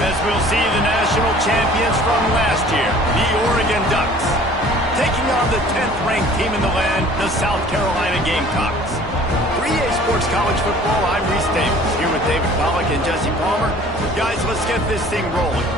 As we'll see the national champions from last year, the Oregon Ducks, taking on the 10th-ranked team in the land, the South Carolina Gamecocks. For EA Sports College Football, I'm Reese Davis, here with David Pollack and Jesse Palmer. Guys, let's get this thing rolling.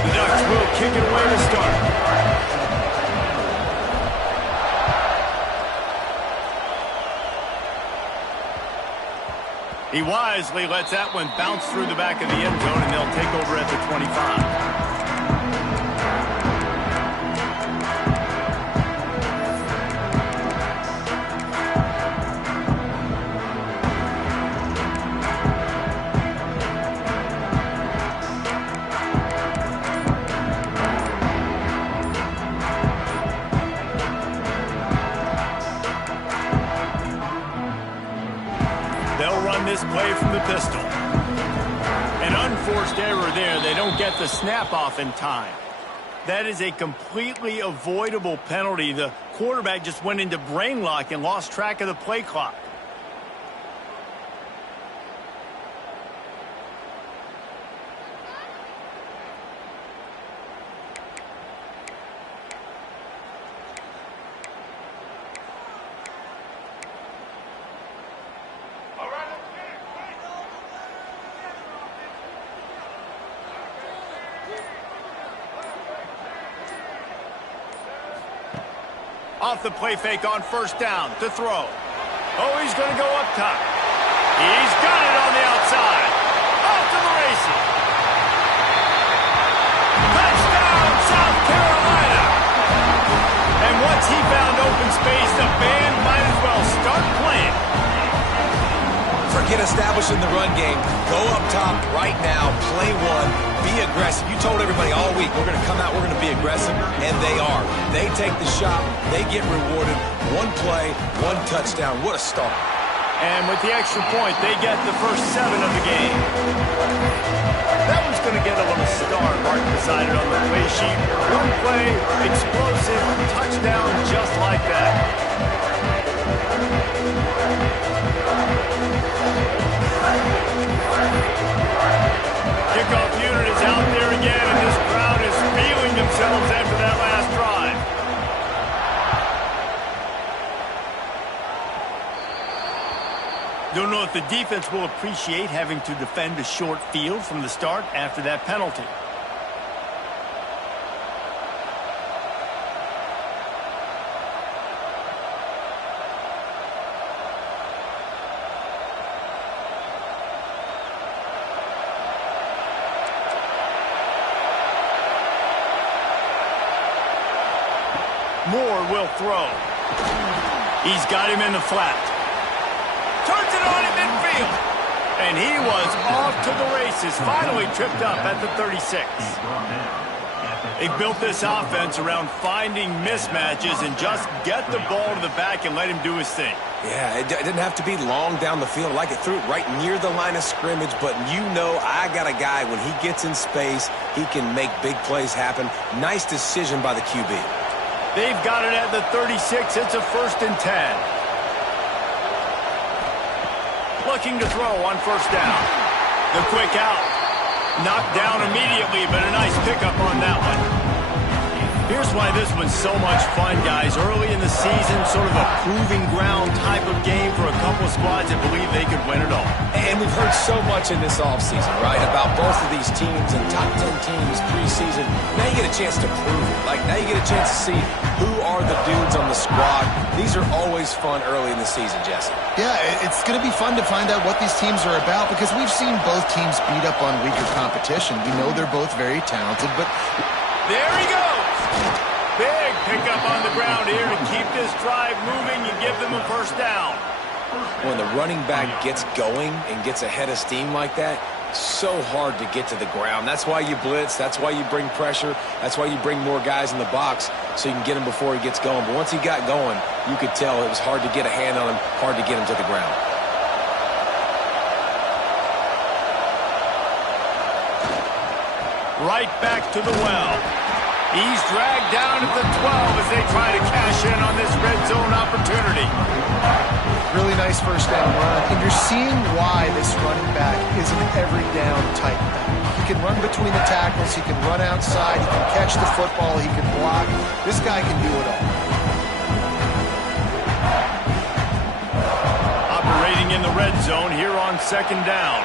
The Ducks will kick it away to start. He wisely lets that one bounce through the back of the end zone, and they'll take over at the 25. They'll run this play from the pistol. An unforced error there. They don't get the snap off in time. That is a completely avoidable penalty. The quarterback just went into brain lock and lost track of the play clock. Off the play fake on first down to throw. Oh, he's going to go up top. He's got it on the outside. Off to the races. Touchdown, South Carolina. And once he found open space, the band might as well start playing. Forget establishing the run game. Go up top right now. Play one. Be aggressive. You told everybody all week, we're going to come out, we're going to be aggressive, and they are. They take the shot. They get rewarded. One play, one touchdown. What a start. And with the extra point, they get the first 7 of the game. That one's going to get a little star marked beside it on the play sheet. One play, explosive, touchdown just like that. Kickoff unit is out there again, and this crowd is feeling themselves after that last drive. Don't know if the defense will appreciate having to defend a short field from the start after that penalty. Moore will throw. He's got him in the flat. Turns it on in midfield. And he was off to the races. Finally tripped up at the 36. They built this offense around finding mismatches and just get the ball to the back and let him do his thing. Yeah, it didn't have to be long down the field. Like it threw it right near the line of scrimmage, but you know I got a guy, when he gets in space, he can make big plays happen. Nice decision by the QB. They've got it at the 36. It's a 1st and 10. Looking to throw on first down. The quick out. Knocked down immediately, but a nice pickup on that one. Here's why this was so much fun, guys. Early in the season, sort of a proving ground type of game for a couple of squads that believe they could win it all. And we've heard so much in this offseason, right, about both of these teams and top 10 teams preseason. Now you get a chance to prove it. Like, now you get a chance to see who are the dudes on the squad. These are always fun early in the season, Jesse. Yeah, it's going to be fun to find out what these teams are about, because we've seen both teams beat up on weaker competition. We know they're both very talented, but... There he goes! Big pickup on the ground here to keep this drive moving. You give them a first down. When the running back gets going and gets ahead of steam like that, so hard to get to the ground. That's why you blitz. That's why you bring pressure. That's why you bring more guys in the box so you can get him before he gets going. But once he got going, you could tell it was hard to get a hand on him, hard to get him to the ground. Right back to the well. He's dragged down at the 12 as they try to cash in on this red zone opportunity. Really nice first down run. And you're seeing why this running back is an every down type back. He can run between the tackles. He can run outside. He can catch the football. He can block. This guy can do it all. Operating in the red zone here on second down.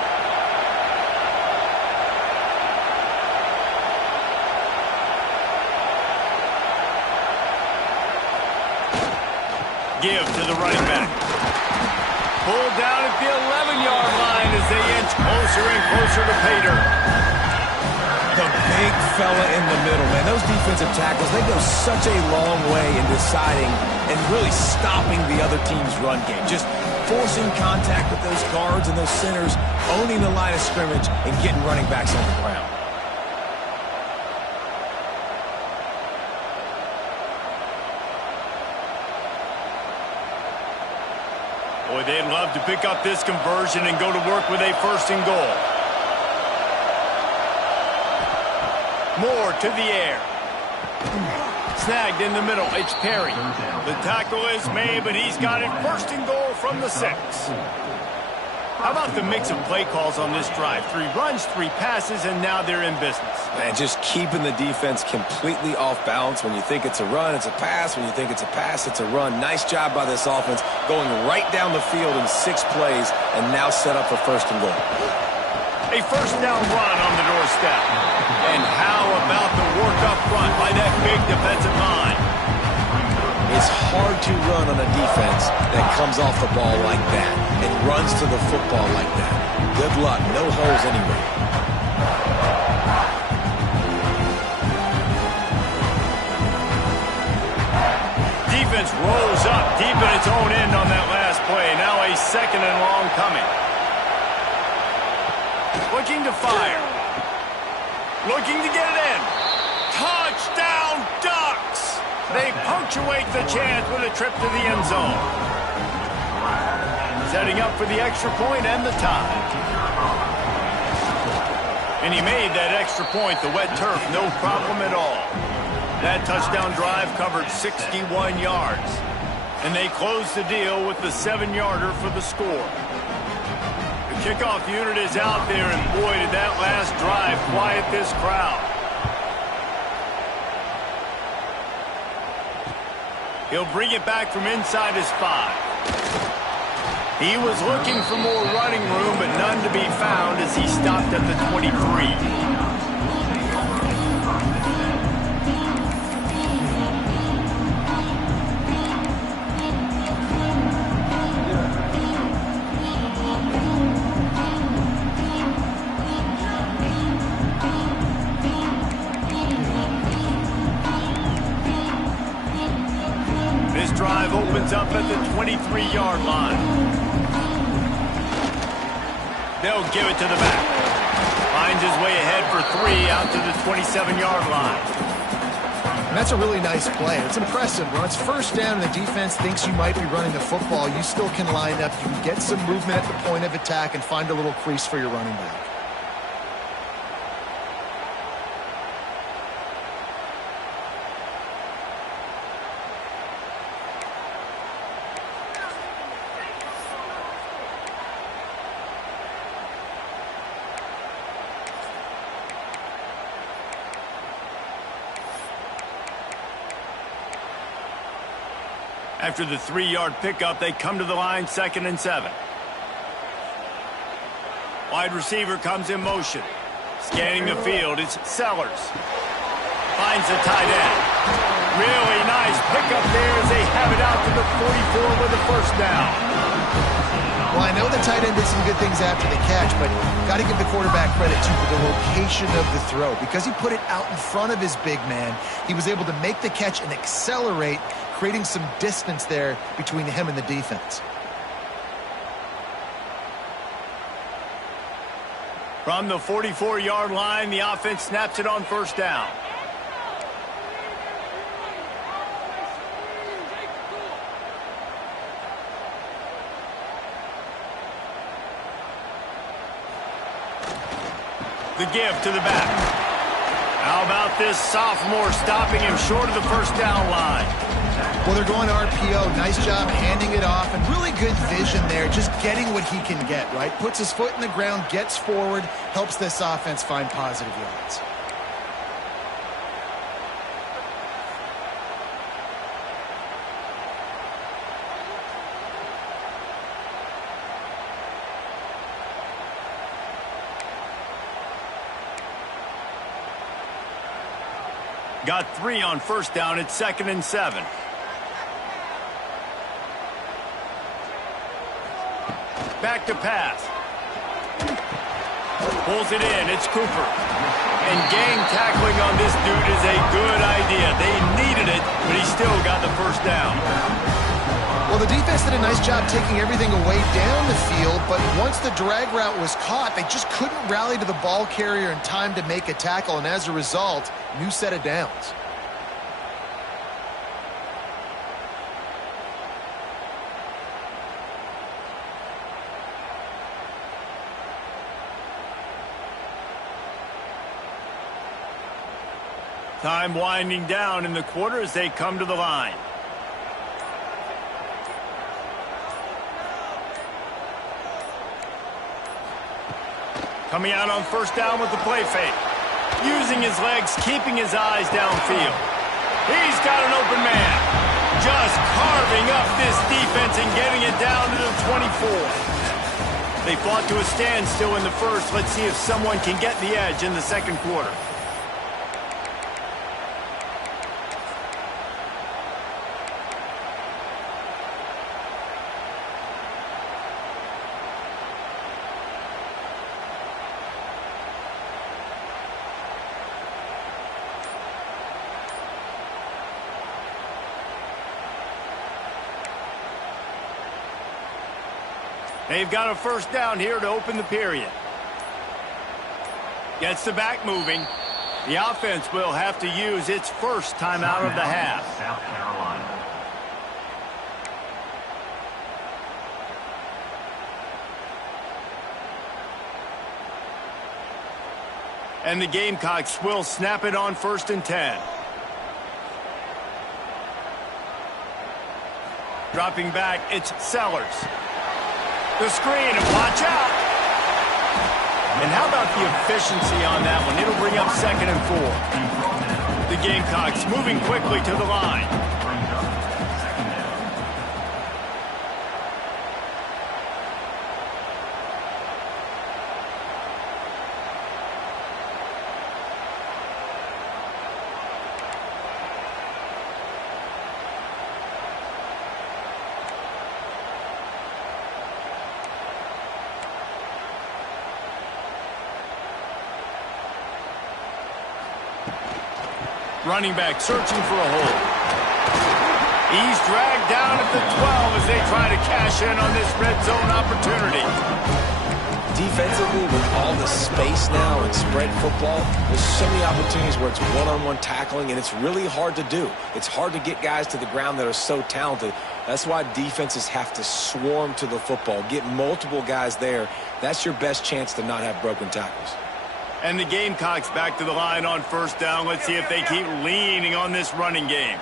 Give to the running back. Pulled down at the 11-yard line as they inch closer and closer to pay dirt. The big fella in the middle, man. Those defensive tackles, they go such a long way in deciding and really stopping the other team's run game. Just forcing contact with those guards and those centers, owning the line of scrimmage, and getting running backs on the ground. Boy, they'd love to pick up this conversion and go to work with a first and goal. Moore to the air. Snagged in the middle. It's Perry. The tackle is made, but he's got it first and goal from the 6. How about the mix of play calls on this drive? 3 runs, 3 passes, and now they're in business. Man, just keeping the defense completely off balance. When you think it's a run, it's a pass. When you think it's a pass, it's a run. Nice job by this offense, going right down the field in 6 plays, and now set up for first and goal. A first down run on the doorstep. And how about the work up front by that big defensive line? It's hard to run on a defense that comes off the ball like that and runs to the football like that. Good luck. No holes anywhere. Defense rolls up deep in its own end on that last play. Now a second and long coming. Looking to fire. Looking to get it in. Touchdown Ducks! They punctuate the chance with a trip to the end zone. Setting up for the extra point and the tie. And he made that extra point, the wet turf, no problem at all. That touchdown drive covered 61 yards. And they closed the deal with the 7-yarder for the score. The kickoff unit is out there, and boy, did that last drive quiet this crowd. He'll bring it back from inside his 5. He was looking for more running room, but none to be found as he stopped at the 23. Drive opens up at the 23-yard line. They'll give it to the back. Finds his way ahead for 3 out to the 27-yard line. And that's a really nice play. It's impressive. When it's first down and the defense thinks you might be running the football, you still can line up. You can get some movement at the point of attack and find a little crease for your running back. After the 3-yard pickup, they come to the line, 2nd and 7. Wide receiver comes in motion. Scanning the field, it's Sellers. Finds the tight end. Really nice pickup there as they have it out to the 44 with a first down. Well, I know the tight end did some good things after the catch, but got to give the quarterback credit, too, for the location of the throw. Because he put it out in front of his big man, he was able to make the catch and accelerate, creating some distance there between him and the defense. From the 44-yard line, the offense snaps it on first down. The give to the back. How about this sophomore stopping him short of the first down line? Well, they're going RPO. Nice job handing it off, and really good vision there, just getting what he can get, right? Puts his foot in the ground, gets forward, helps this offense find positive yards. Got 3 on first down. It's 2nd and 7. Back to pass. Pulls it in. It's Cooper. And gang tackling on this dude is a good idea. They needed it, but he still got the first down. Well, the defense did a nice job taking everything away down the field, but once the drag route was caught, they just couldn't rally to the ball carrier in time to make a tackle, and as a result, new set of downs. Time winding down in the quarter as they come to the line. Coming out on first down with the play fake. Using his legs, keeping his eyes downfield. He's got an open man. Just carving up this defense and getting it down to the 24. They fought to a standstill in the first. Let's see if someone can get the edge in the second quarter. They've got a first down here to open the period. Gets the back moving. The offense will have to use its first timeout of the half. South Carolina. And the Gamecocks will snap it on 1st and 10. Dropping back, it's Sellers. The screen, and watch out. And how about the efficiency on that one? It'll bring up 2nd and 4. The Gamecocks moving quickly to the line. Running back searching for a hole. He's dragged down at the 12 as they try to cash in on this red zone opportunity. Defensively, with all the space now and spread football, there's so many opportunities where it's one-on-one tackling, and it's really hard to do. It's hard to get guys to the ground that are so talented. That's why defenses have to swarm to the football, get multiple guys there. That's your best chance to not have broken tackles. And the Gamecocks back to the line on first down. Let's see if they keep leaning on this running game.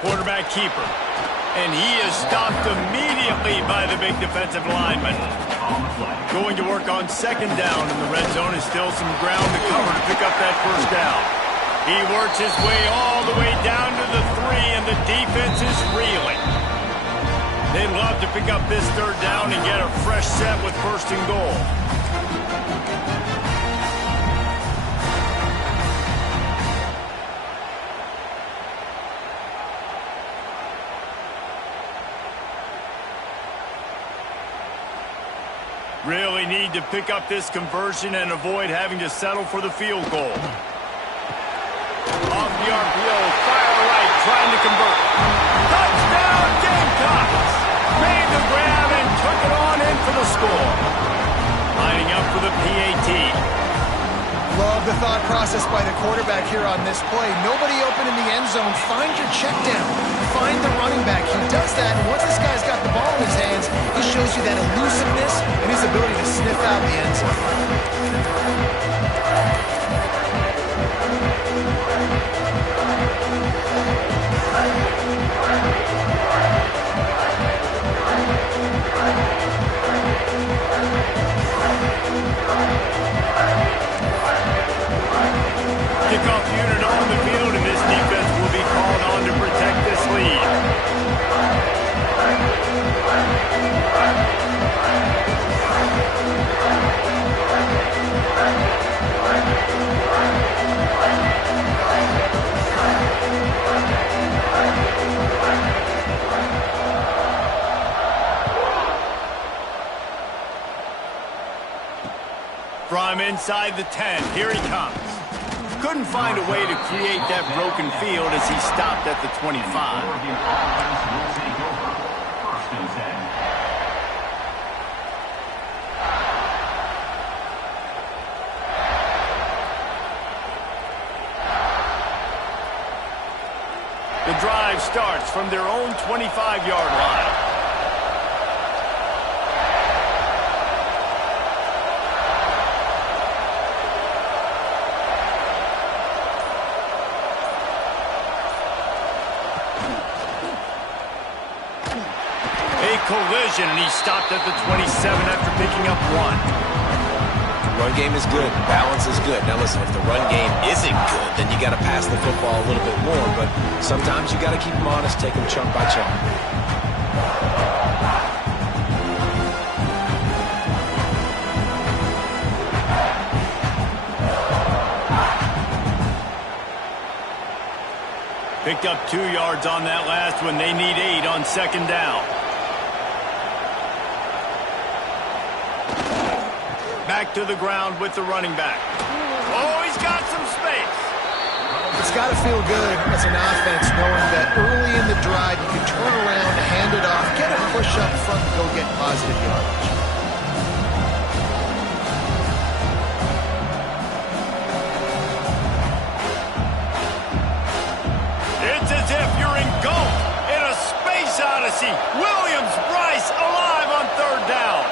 Quarterback keeper. And he is stopped immediately by the big defensive lineman. Going to work on 2nd down in the red zone. Is still some ground to cover to pick up that first down. He works his way all the way down to the 3, and the defense is reeling. They'd love to pick up this 3rd down and get a fresh set with 1st and goal. Really need to pick up this conversion and avoid having to settle for the field goal. Off the RPO, fire right, trying to convert. Touchdown, Gamecocks! Made the grab and took it on in for the score. Lining up for the PAT. Love the thought process by the quarterback here on this play. Nobody open in the end zone. Find your check down. Find the running back. He does that, and once this guy's got the ball in his hands, he shows you that elusiveness and his ability to sniff out the From inside the 10, here he comes. Couldn't find a way to create that broken field as he stopped at the 25. The drive starts from their own 25-yard line. Collision, and he stopped at the 27 after picking up 1. Run game is good. Balance is good. Now listen, if the run game isn't good, then you got to pass the football a little bit more. But sometimes you got to keep them honest, take them chunk by chunk. Picked up 2 yards on that last one. They need 8 on second down. Back to the ground with the running back. Oh, he's got some space. It's got to feel good as an offense knowing that early in the drive you can turn around, hand it off, get a push up front, and go get positive yardage. It's as if you're engulfed in a space odyssey. Williams-Brice alive on third down.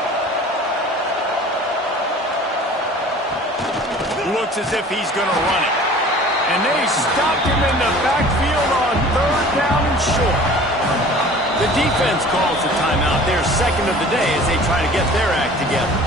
Looks as if he's going to run it. And they stopped him in the backfield on third down and short. The defense calls the timeout. Their second of the day as they try to get their act together.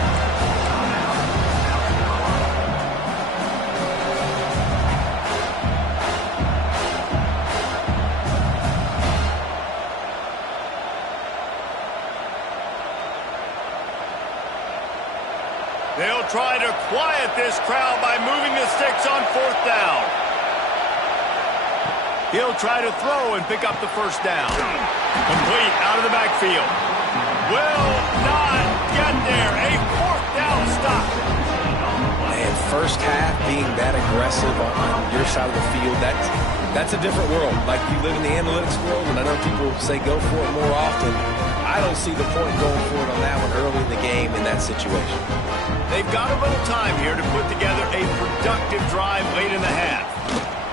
They'll try to quiet this crowd by moving the sticks on fourth down. He'll try to throw and pick up the first down. Complete out of the backfield. Will not get there. A fourth down stop. Man, first half being that aggressive on your side of the field, that's a different world. Like, you live in the analytics world, and I know people say go for it more often. I don't see the point going for it on that one early in the game in that situation. They've got a little time here to put together a productive drive late in the half.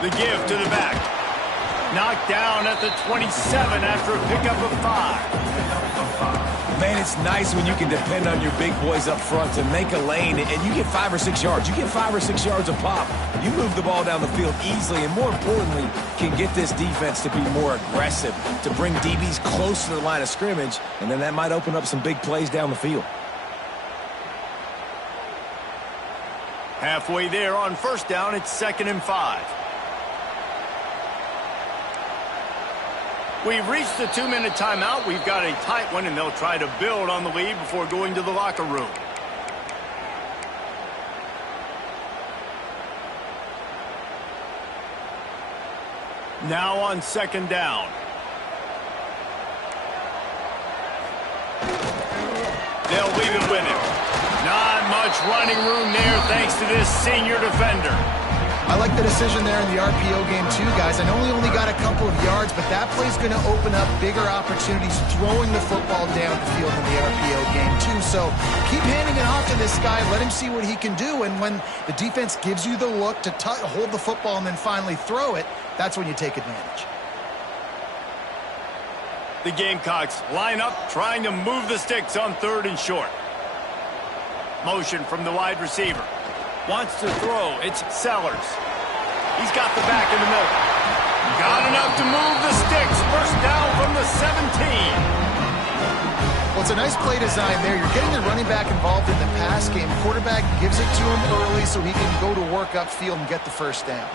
The give to the back. Knocked down at the 27 after a pickup of 5. Man, it's nice when you can depend on your big boys up front to make a lane, and you get 5 or 6 yards. You get 5 or 6 yards a pop. You move the ball down the field easily, and more importantly, can get this defense to be more aggressive, to bring DBs close to the line of scrimmage, and then that might open up some big plays down the field. Halfway there on first down, it's 2nd and 5. We've reached the 2-minute timeout. We've got a tight one, and they'll try to build on the lead before going to the locker room. Now on second down. They'll leave it with him. Not much running room there thanks to this senior defender. I like the decision there in the RPO game too, guys. I know he only got a couple of yards, but that play's going to open up bigger opportunities throwing the football down the field in the RPO game too. So keep handing it off to this guy. Let him see what he can do. And when the defense gives you the look to hold the football and then finally throw it, that's when you take advantage. The Gamecocks line up, trying to move the sticks on 3rd and short. Motion from the wide receiver. Wants to throw. It's Sellers. He's got the back in the middle. Got enough to move the sticks. First down from the 17. Well, it's a nice play design there. You're getting the running back involved in the pass game. Quarterback gives it to him early so he can go to work upfield and get the first down.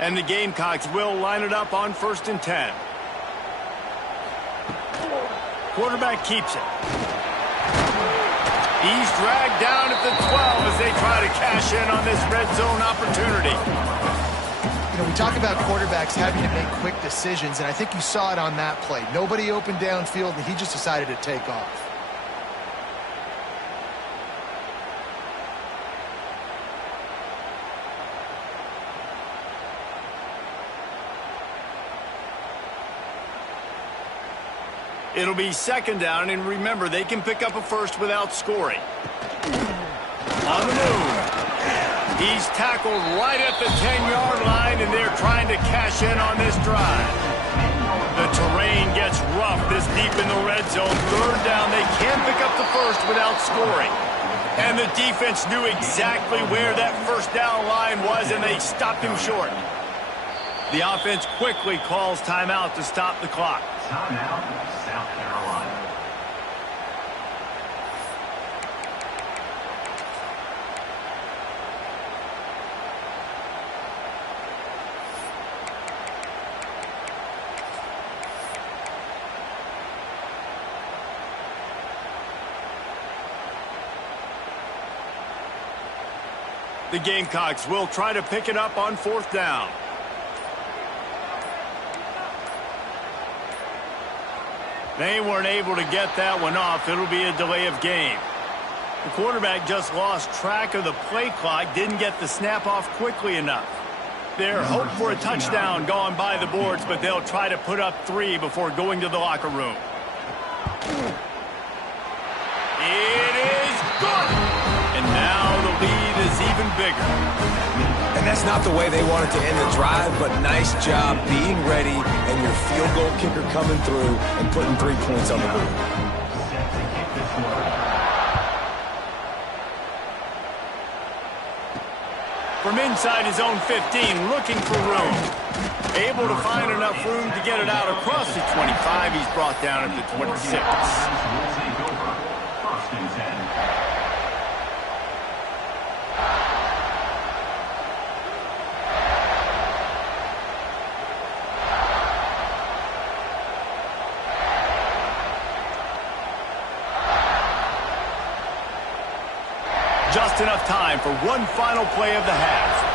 And the Gamecocks will line it up on 1st and 10. Quarterback keeps it. He's dragged down at the 12 as they try to cash in on this red zone opportunity. You know, we talk about quarterbacks having to make quick decisions, and I think you saw it on that play. Nobody open downfield, and he just decided to take off. It'll be second down, and remember, they can pick up a first without scoring. On the move. He's tackled right at the 10-yard line, and they're trying to cash in on this drive. The terrain gets rough this deep in the red zone. Third down, they can pick up the first without scoring. And the defense knew exactly where that first down line was, and they stopped him short. The offense quickly calls timeout to stop the clock. Timeout, South Carolina. The Gamecocks will try to pick it up on fourth down. They weren't able to get that one off. It'll be a delay of game. The quarterback just lost track of the play clock, didn't get the snap off quickly enough. They're hoping for a touchdown going by the boards, but they'll try to put up 3 before going to the locker room. It is good! And now the lead is even bigger. And that's not the way they wanted to end the drive, but nice job being ready and your field goal kicker coming through and putting 3 points on the board. From inside his own 15, looking for room. Able to find enough room to get it out across the 25. He's brought down at the 26. Just enough time for one final play of the half.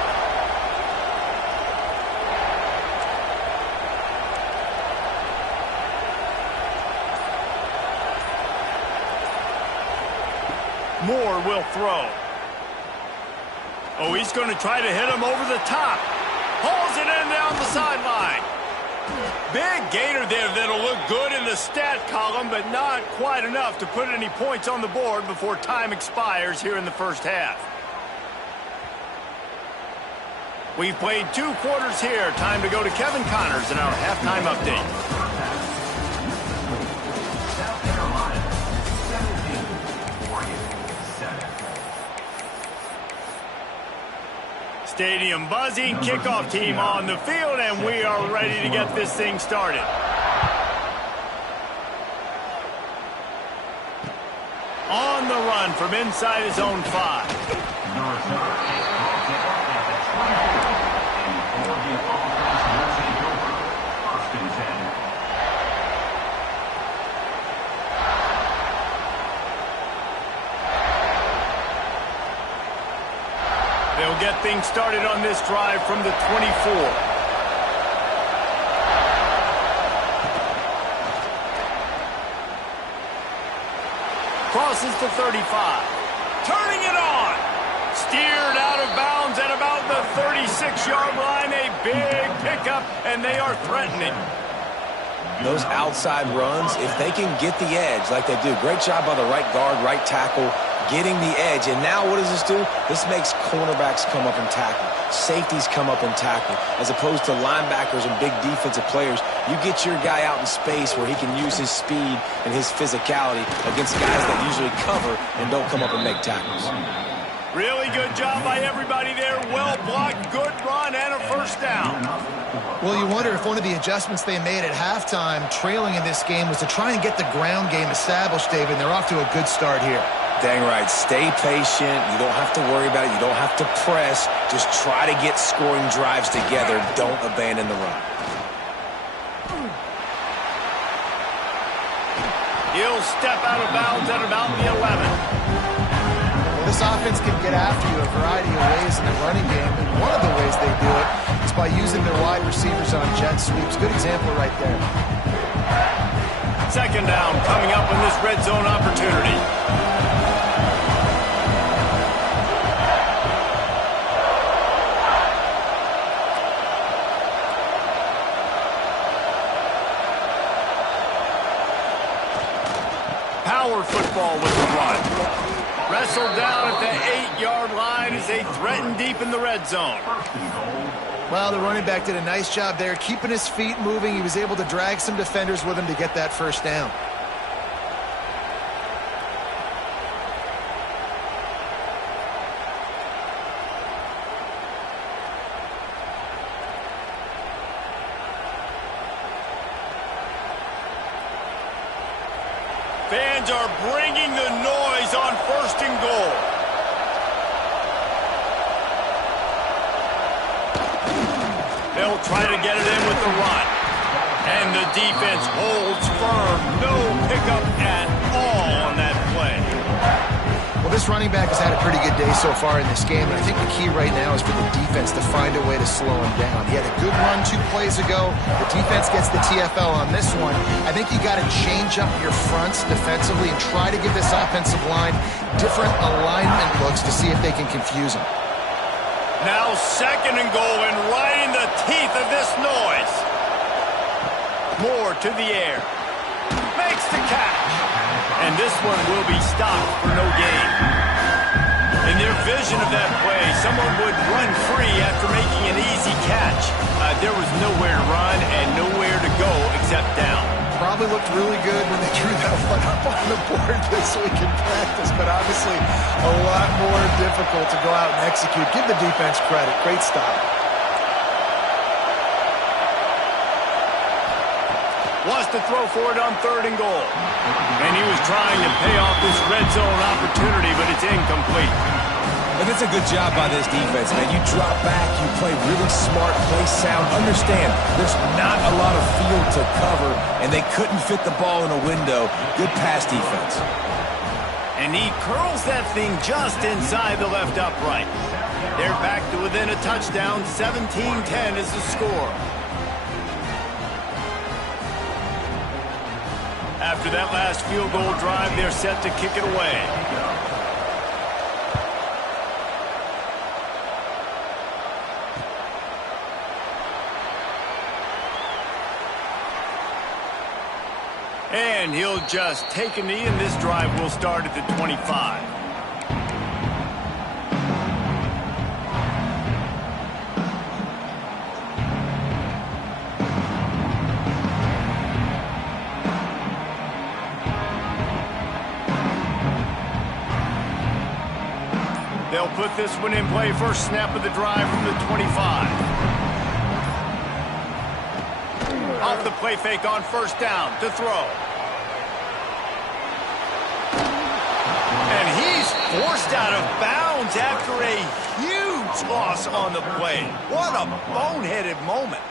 Moore will throw. Oh, he's going to try to hit him over the top. Hauls it in down the sideline. Big gainer there that'll look good in the stat column, but not quite enough to put any points on the board before time expires here in the first half. We've played 2 quarters here. Time to go to Kevin Connors in our halftime update. South Carolina, 17-47. Stadium buzzing, kickoff team on the field, and we are ready to get this thing started. On the run from inside his own 5. They'll get things started on this drive from the 24. Crosses the 35. Turning it on. Steered out of bounds at about the 36-yard line. A big pickup, and they are threatening. Those outside runs, if they can get the edge like they do, great job by the right guard, right tackle, getting the edge. And now what does this do? This makes cornerbacks come up and tackle. Safeties come up and tackle. As opposed to linebackers and big defensive players, you get your guy out in space where he can use his speed and his physicality against guys that usually cover and don't come up and make tackles. Really good job by everybody there. Well blocked, good run, and a first down. Well, you wonder if one of the adjustments they made at halftime, trailing in this game, was to try and get the ground game established, David. They're off to a good start here. Dang right. Stay patient. You don't have to worry about it. You don't have to press. Just try to get scoring drives together. Don't abandon the run. He'll step out of bounds at about the 11. this offense can get after you a variety of ways in the running game, and one of the ways they do it is by using their wide receivers on jet sweeps. Good example right there. Second down coming up in this red zone opportunity. Power football with the run. Wrestled down at the 8-yard line as they threaten deep in the red zone. Well, the running back did a nice job there, keeping his feet moving. He was able to drag some defenders with him to get that first down. Fans are bringing the noise on 1st and goal. They'll try to get it in with the run. And the defense holds firm. No pickup at all on that play. Well, this running back has had a pretty good day so far in this game, and I think the key right now is for the defense to find a way to slow him down. He had a good run 2 plays ago. The defense gets the TFL on this one. I think you got to change up your fronts defensively and try to give this offensive line different alignment looks to see if they can confuse him. Now 2nd and goal, and right in the teeth of this noise. Moore to the air. Makes the catch. And this one will be stopped for no gain. In their vision of that play, someone would run free after making an easy catch. There was nowhere to run and nowhere to go except down. Probably looked really good when they drew that one up on the board this week in practice, but obviously a lot more difficult to go out and execute. Give the defense credit. Great stop. Wants to throw for it on 3rd and goal. And he was trying to pay off this red zone opportunity, but it's incomplete. And it's a good job by this defense, man. You drop back, you play really smart, play sound. Understand, there's not a lot of field to cover, and they couldn't fit the ball in a window. Good pass defense. And he curls that thing just inside the left upright. They're back to within a touchdown. 17-10 is the score. After that last field goal drive, they're set to kick it away. And he'll just take a knee, and this drive will start at the 25. They'll put this one in play. First snap of the drive from the 25. Off the play fake on 1st down to throw. And he's forced out of bounds after a huge loss on the play. What a boneheaded moment.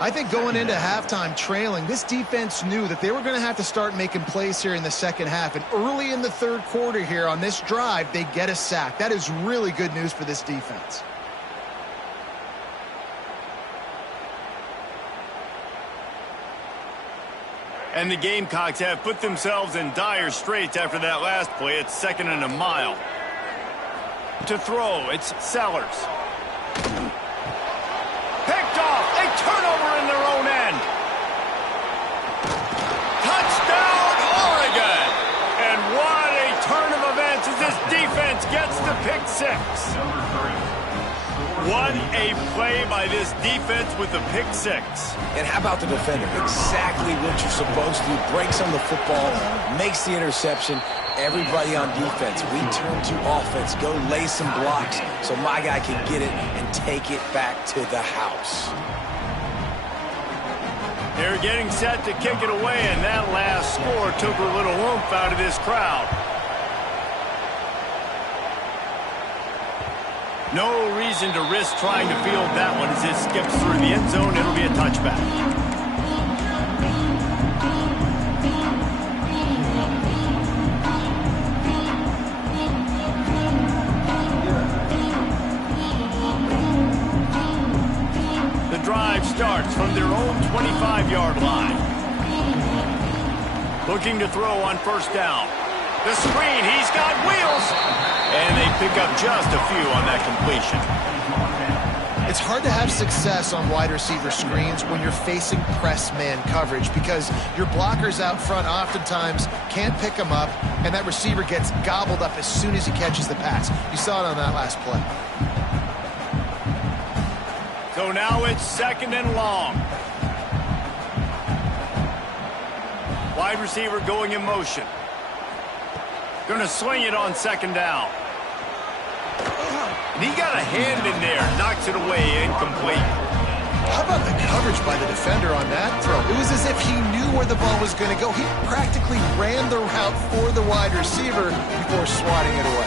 I think going into halftime trailing, this defense knew that they were going to have to start making plays here in the second half. And early in the 3rd quarter here on this drive, they get a sack. That is really good news for this defense. And the Gamecocks have put themselves in dire straits after that last play. It's 2nd and a mile. To throw, it's Sellers. Picked off. A turnover in their own end. Touchdown, Oregon. And what a turn of events as this defense gets the pick 6. What a play by this defense with the pick 6. And how about the defender? Exactly what you're supposed to do. Breaks on the football, makes the interception. Everybody on defense, we turn to offense. Go lay some blocks so my guy can get it and take it back to the house. They're getting set to kick it away, and that last score took a little oomph out of this crowd. No reason to risk trying to field that one as it skips through the end zone. It'll be a touchback. starts from their own 25-yard line. Looking to throw on first down. The screen, he's got wheels. And they pick up just a few on that completion. It's hard to have success on wide receiver screens when you're facing press man coverage because your blockers out front oftentimes can't pick them up, and that receiver gets gobbled up as soon as he catches the pass. You saw it on that last play. So now it's 2nd and long. Wide receiver going in motion. Going to swing it on 2nd down. And he got a hand in there, knocks it away, incomplete. How about the coverage by the defender on that throw? It was as if he knew where the ball was going to go. He practically ran the route for the wide receiver before swatting it away.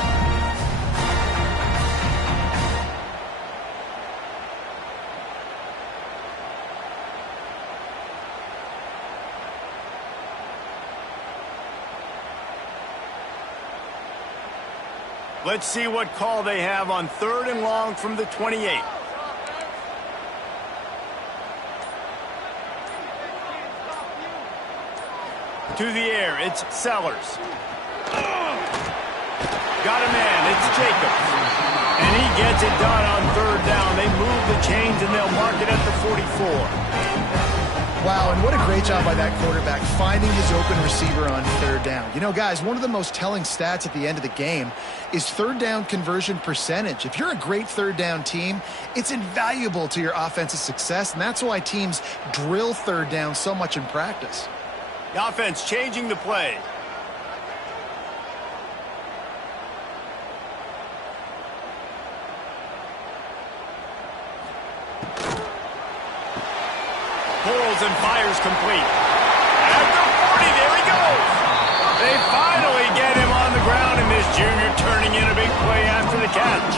Let's see what call they have on 3rd and long from the 28. To the air, it's Sellers. Got a man, it's Jacobs. And he gets it done on 3rd down. They move the chains and they'll mark it at the 44. Wow, and what a great job by that quarterback finding his open receiver on 3rd down. You know, guys, one of the most telling stats at the end of the game is 3rd down conversion percentage. If you're a great 3rd down team, it's invaluable to your offensive success, and that's why teams drill 3rd down so much in practice. The offense changing the play. Pulls and fires complete. At the 40, there he goes. They finally get him on the ground, and this junior turning in a big play after the catch.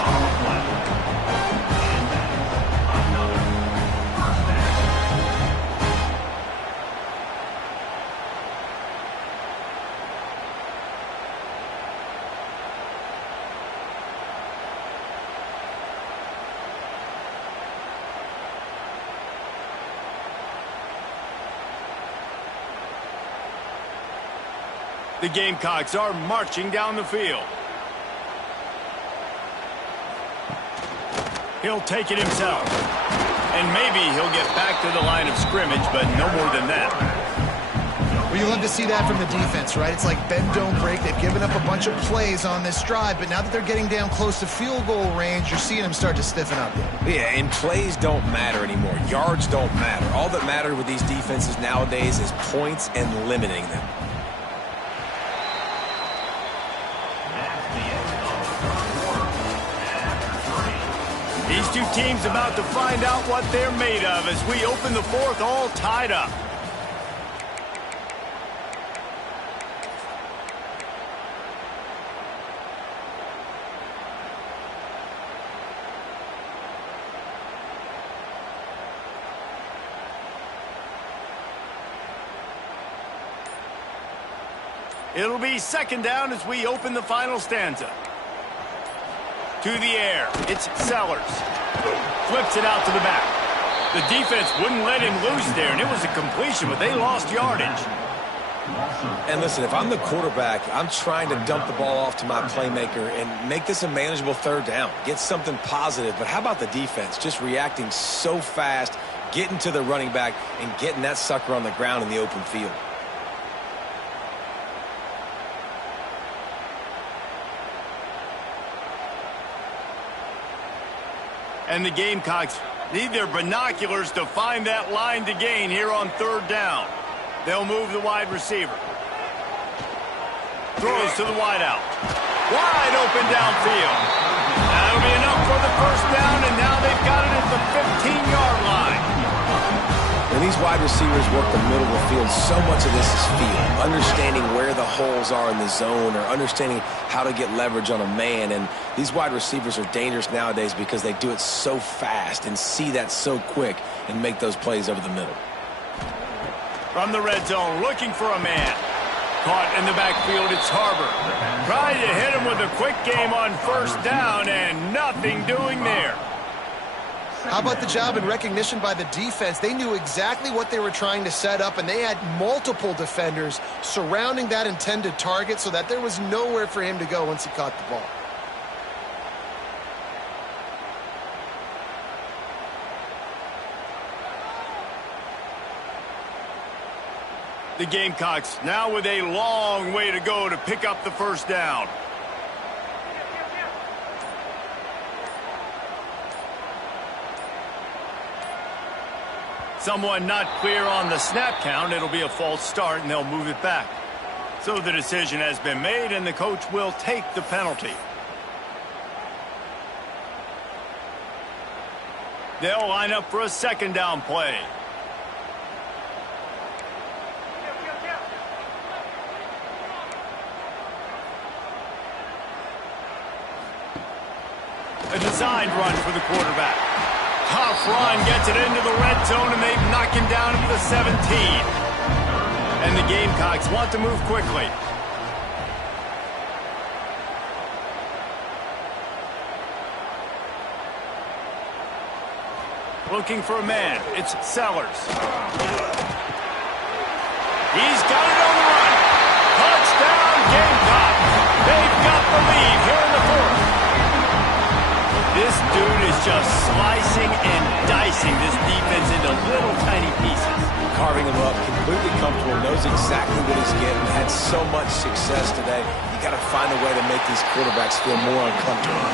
The Gamecocks are marching down the field. He'll take it himself. And maybe he'll get back to the line of scrimmage, but no more than that. Well, you love to see that from the defense, right? It's like bend, don't break. They've given up a bunch of plays on this drive, but now that they're getting down close to field goal range, you're seeing them start to stiffen up. Yeah, and plays don't matter anymore. Yards don't matter. All that matters with these defenses nowadays is points and limiting them. These two teams about to find out what they're made of as we open the 4th all tied up. It'll be 2nd down as we open the final stanza. To the air, it's Sellers. Flips it out to the back. The defense wouldn't let him loose there, and it was a completion, but they lost yardage. And listen, if I'm the quarterback, I'm trying to dump the ball off to my playmaker and make this a manageable 3rd down. Get something positive. But how about the defense? Just reacting so fast, getting to the running back, and getting that sucker on the ground in the open field. And the Gamecocks need their binoculars to find that line to gain here on 3rd down. They'll move the wide receiver. Throws to the wideout. Wide open downfield. That'll be enough for the 1st down, and now they've got it at the 15-yard line. When these wide receivers work the middle of the field, so much of this is feel. Understanding where the holes are in the zone or understanding how to get leverage on a man. And these wide receivers are dangerous nowadays because they do it so fast and see that so quick and make those plays over the middle. From the red zone, looking for a man. Caught in the backfield, it's Harbor. Trying to hit him with a quick game on 1st down, and nothing doing there. How about the job and recognition by the defense? They knew exactly what they were trying to set up, and they had multiple defenders surrounding that intended target so that there was nowhere for him to go once he caught the ball. The Gamecocks now with a long way to go to pick up the first down. Someone not clear on the snap count. It'll be a false start, and they'll move it back. So the decision has been made, and the coach will take the penalty. They'll line up for a second down play. A designed run for the quarterback. Tough run, gets it into the red zone, and they knock him down to the 17. And the Gamecocks want to move quickly. Looking for a man. It's Sellers. He's got it on the run. Touchdown, Gamecocks. They've got the lead here in the fourth. This dude is just slicing and dicing this defense into little tiny pieces. Carving him up, completely comfortable, knows exactly what he's getting, had so much success today. You got to find a way to make these quarterbacks feel more uncomfortable.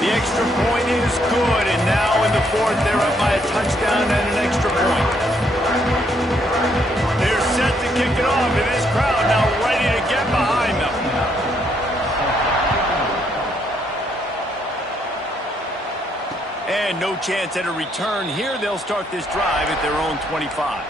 The extra point is good, and now in the fourth, they're up by a touchdown and an extra point. They're set to kick it off, and this crowd now ready to get behind them. And no chance at a return here. They'll start this drive at their own 25.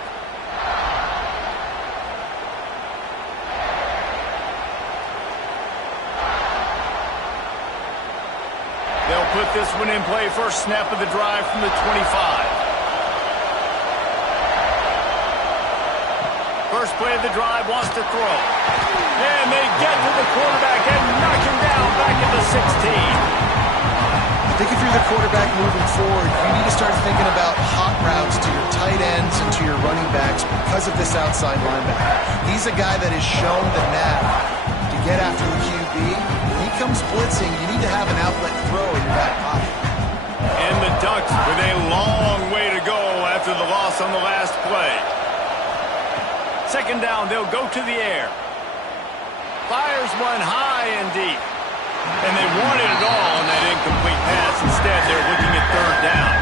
They'll put this one in play. First snap of the drive from the 25. First play of the drive, wants to throw. And they get to the quarterback and knock him down back at the 16. I think if you're the quarterback moving forward, you need to start thinking about hot routes to your tight ends and to your running backs because of this outside linebacker. He's a guy that has shown the knack to get after the QB. When he comes blitzing, you need to have an outlet throw in your back pocket. And the Ducks with a long way to go after the loss on the last play. Second down, they'll go to the air. Fires one high and deep. And they wanted it all on that incomplete pass. Instead, they're looking at third down.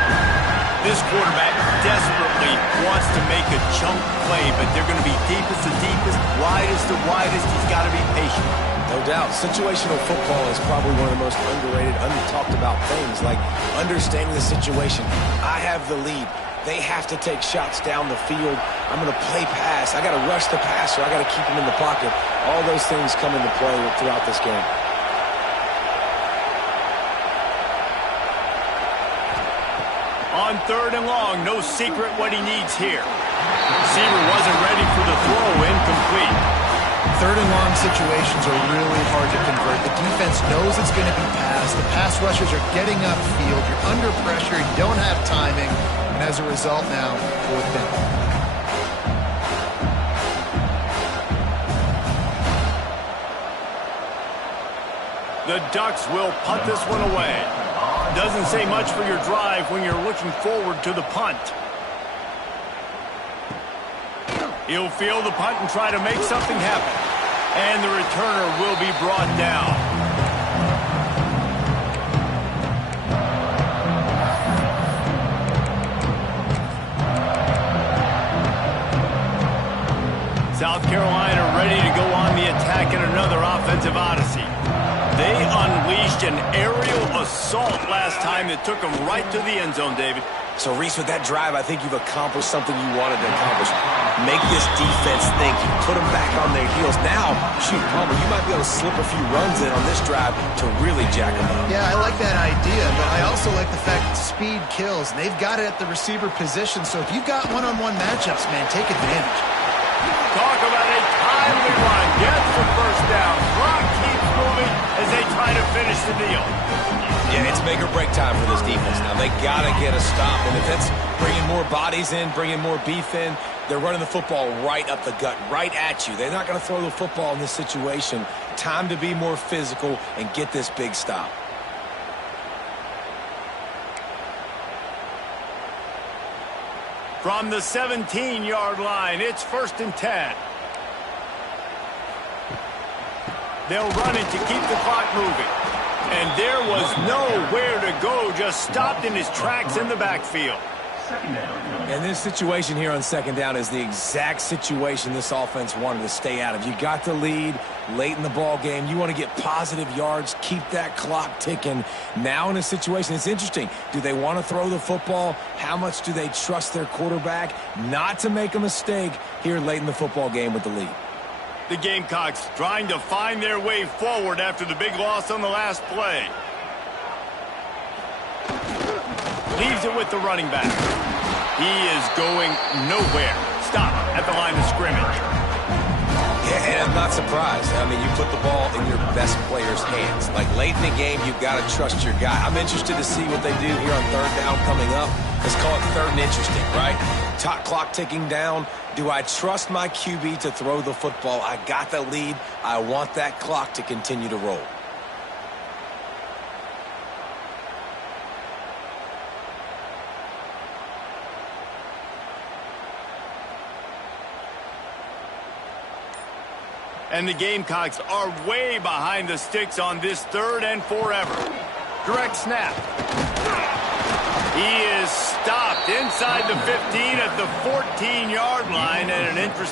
This quarterback desperately wants to make a chunk play, but they're going to be deepest to deepest, widest to widest. He's got to be patient. No doubt. Situational football is probably one of the most underrated, under-talked about things, like understanding the situation. I have the lead. They have to take shots down the field. I'm going to play pass. I got to rush the passer. I got to keep him in the pocket. All those things come into play throughout this game. On third and long, no secret what he needs here. Receiver wasn't ready for the throw, incomplete. Third and long situations are really hard to convert. The defense knows it's going to be passed. The pass rushers are getting upfield. You're under pressure. You don't have timing. And as a result now, fourth down. The Ducks will punt this one away. Doesn't say much for your drive when you're looking forward to the punt. He'll field the punt and try to make something happen. And the returner will be brought down. South Carolina ready to go on the attack in another offensive odyssey. They unleashed an aerial assault last time that took them right to the end zone, David. So, Reese, with that drive, I think you've accomplished something you wanted to accomplish. Make this defense think. Put them back on their heels. Now, shoot, Palmer, you might be able to slip a few runs in on this drive to really jack them up. Yeah, I like that idea, but I also like the fact that speed kills. And they've got it at the receiver position, so if you've got one-on-one matchups, man, take advantage. Talk about a timely run. Gets the first down. Clock keeps moving as they try to finish the deal. Yeah, it's make or break time for this defense now. They got to get a stop. And if it's bringing more bodies in, bringing more beef in, they're running the football right up the gut, right at you. They're not going to throw the football in this situation. Time to be more physical and get this big stop. From the 17-yard line, it's 1st and 10. They'll run it to keep the clock moving. And there was nowhere to go, just stopped in his tracks in the backfield. And this situation here on 2nd down is the exact situation this offense wanted to stay out of. You got the lead late in the ball game. You want to get positive yards, keep that clock ticking. Now in a situation, it's interesting. Do they want to throw the football? How much do they trust their quarterback not to make a mistake here late in the football game with the lead? The Gamecocks trying to find their way forward after the big loss on the last play. Leaves it with the running back. He is going nowhere. Stop at the line of scrimmage. Yeah, and I'm not surprised. I mean, you put the ball in your best player's hands. Like, late in the game, you've got to trust your guy. I'm interested to see what they do here on 3rd down coming up. Let's call it 3rd and interesting, right? Top clock ticking down. Do I trust my QB to throw the football? I got the lead. I want that clock to continue to roll. And the Gamecocks are way behind the sticks on this 3rd and forever. Direct snap. He is stopped inside the 15 at the 14-yard line, and an interesting